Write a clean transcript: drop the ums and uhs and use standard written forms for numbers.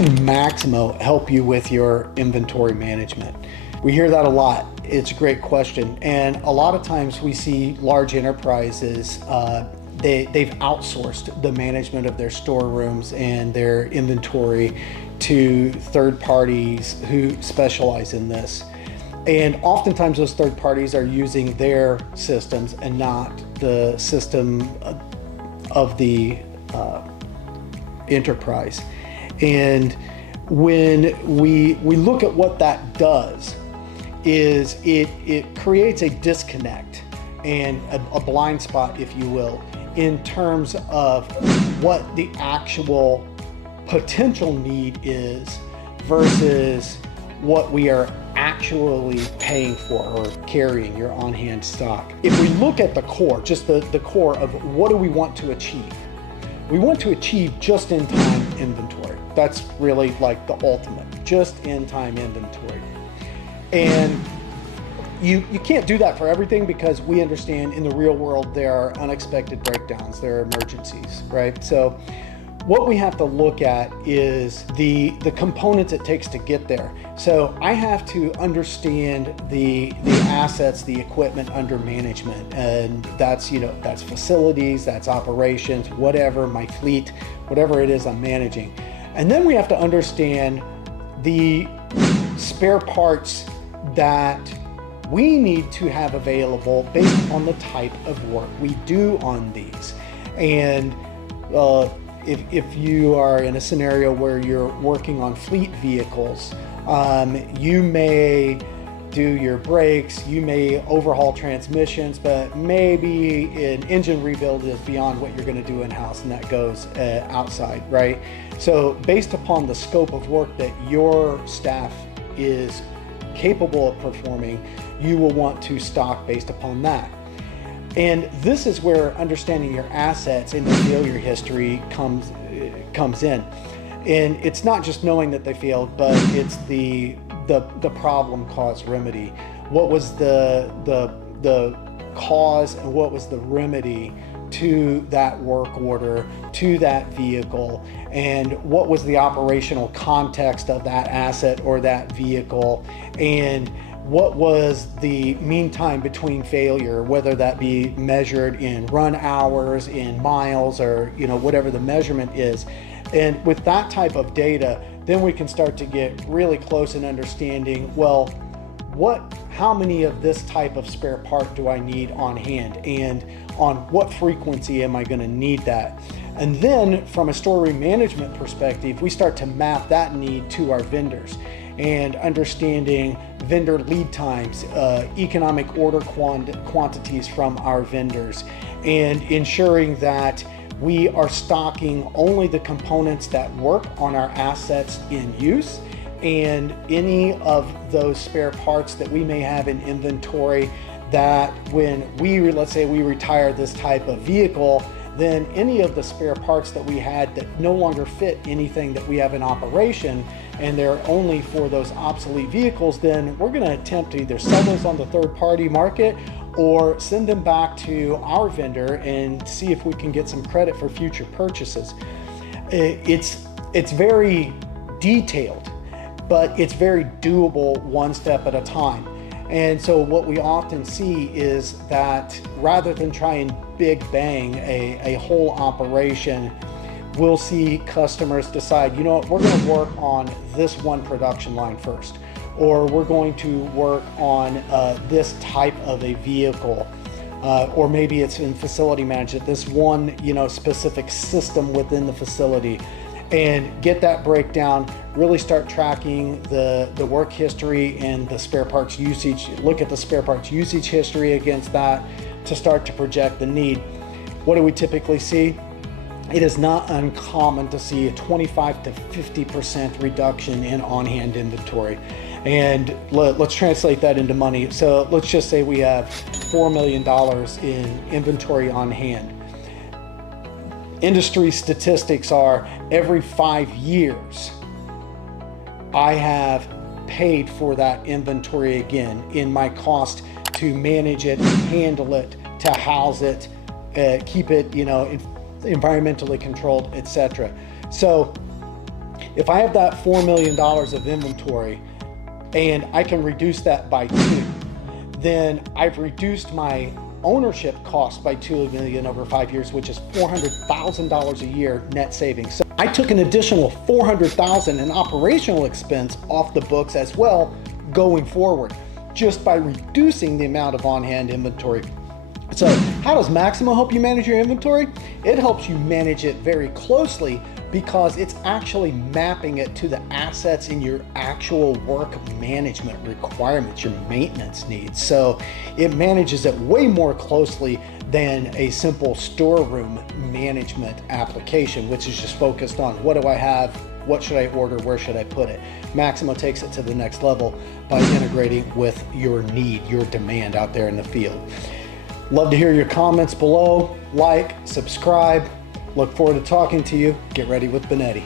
can Maximo help you with your inventory management? We hear that a lot. It's a great question. And a lot of times we see large enterprises, they've outsourced the management of their storerooms and their inventory to third parties who specialize in this. And oftentimes those third parties are using their systems and not the system of the enterprise. And when we look at what that does, is it creates a disconnect and a blind spot, if you will, in terms of what the actual potential need is versus what we are actually paying for or carrying your on-hand stock. If we look at the core, just the core of what do we want to achieve? We want to achieve just-in-time inventory. That's really like the ultimate, just-in-time inventory. And you can't do that for everything, because we understand in the real world there are unexpected breakdowns, there are emergencies, right? So what we have to look at is the components it takes to get there. So I have to understand the assets, the equipment under management, and that's facilities, that's operations, whatever, my fleet, whatever it is I'm managing. And then we have to understand the spare parts that we need to have available based on the type of work we do on these. And if you are in a scenario where you're working on fleet vehicles, you may do your brakes, you may overhaul transmissions, but maybe an engine rebuild is beyond what you're going to do in-house, and that goes outside, right? So based upon the scope of work that your staff is capable of performing, you will want to stock based upon that. And this is where understanding your assets and the failure history comes in. And it's not just knowing that they failed, but it's the problem, cause, remedy. What was the cause and what was the remedy to that work order, to that vehicle, and what was the operational context of that asset or that vehicle, and what was the mean time between failure, whether that be measured in run hours, in miles, or whatever the measurement is. And with that type of data, then we can start to get really close in understanding, well, how many of this type of spare part do I need on hand, and on what frequency am I going to need that? And then from a storeroom management perspective, we start to map that need to our vendors and understanding vendor lead times, economic order quantities from our vendors, and ensuring that we are stocking only the components that work on our assets in use, and any of those spare parts that we may have in inventory that when let's say we retire this type of vehicle, then any of the spare parts that we had that no longer fit anything that we have in operation, and they're only for those obsolete vehicles, then we're going to attempt to either sell those on the third party market or send them back to our vendor and see if we can get some credit for future purchases. It's very detailed, but it's very doable one step at a time. And so what we often see is that rather than try and big bang a whole operation, we'll see customers decide, you know what, we're going to work on this one production line first, or we're going to work on this type of a vehicle, or maybe it's in facility management, this one specific system within the facility, and get that breakdown, really start tracking the work history and the spare parts usage, look at the spare parts usage history against that to start to project the need. What do we typically see? It is not uncommon to see a 25 to 50% reduction in on-hand inventory. And let's translate that into money. So let's just say we have $4 million in inventory on hand. Industry statistics are every 5 years, I have paid for that inventory again in my cost to manage it, handle it, to house it, keep it, environmentally controlled, etc. So If I have that $4 million of inventory and I can reduce that by 2, then I've reduced my ownership cost by $2 million over 5 years, which is $400,000 a year net savings. So I took an additional $400,000 in operational expense off the books as well going forward, just by reducing the amount of on-hand inventory. So how does Maximo help you manage your inventory? It helps you manage it very closely because it's actually mapping it to the assets in your actual work management requirements, your maintenance needs. So it manages it way more closely than a simple storeroom management application, which is just focused on what do I have, what should I order, where should I put it. Maximo takes it to the next level by integrating with your need, your demand out there in the field. Love to hear your comments below. Like, subscribe. Look forward to talking to you. Get ready with Banetti.